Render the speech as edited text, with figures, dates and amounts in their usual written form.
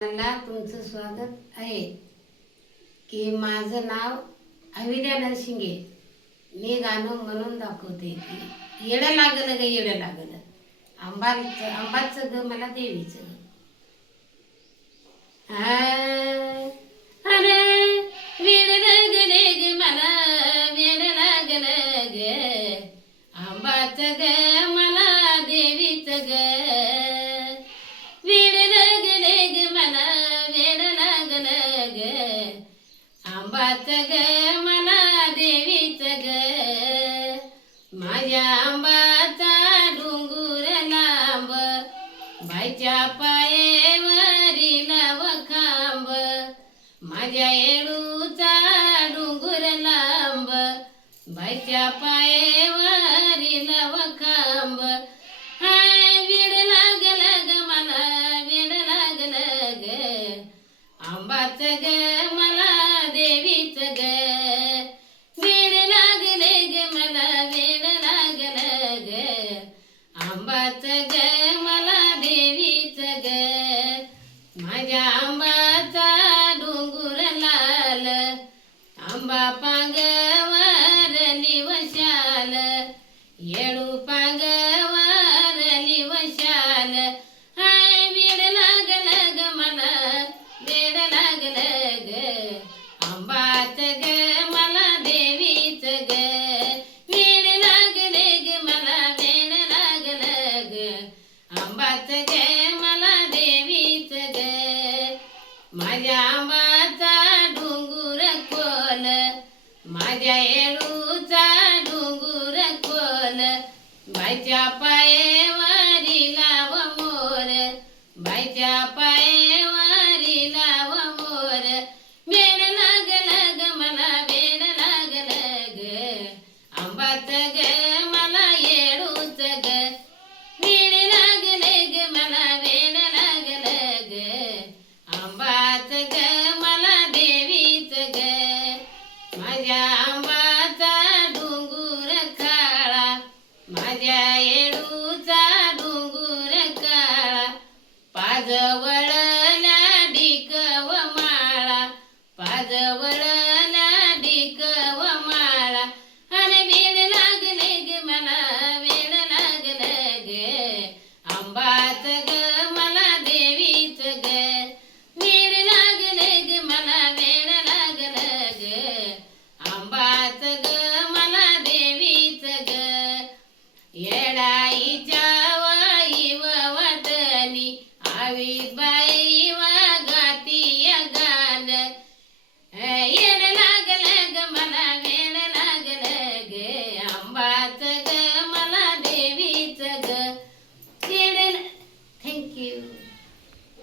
मला तुमचं स्वागत आहे की माझं नाव अविद्या नरशिंगे. मी गाणं म्हणून दाखवते की येडं लागलं ग येडं लागलं, आंबाचं ग मला देवीचं. अरे वेड लागले ग मला, वेड लागलं ग आंबाचं ग मला देवीचं ग. वेड लागले ग मला, वेड लागलं ग आंबाचं ग मला देवीचं ग. माझ्या आंबाचा डोंगर लांब, बाईच्या पायेवरी लाव खांब. माझ्या येडूचा डोंगर लांब, बाईच्या पायेवरी लाव खांब. हाय वेड लागलं ग मला, वेड लागलं ग आंबाचं ग मला देवीचं ग. वेड लागले ग मला, वेड लागलं ग आंबाचं ग मला देवीचं ग. माझ्या आंबाचा डोंगर लाल, आंबा पांगवरली वशाल, येडू पांगवरली वशाल. हाय वेड लागलं ग मला, वेड लागलं ग आंबाचं ग मला देवीचं ग. वेड लागले ग मला, वेड लागलं ग आंबाचं ग मला देवीचं ग. माझ्या आंबाचा डोंगर खोल, माझ्या येडूचा डोंगर खोल, बाईच्या पायेवर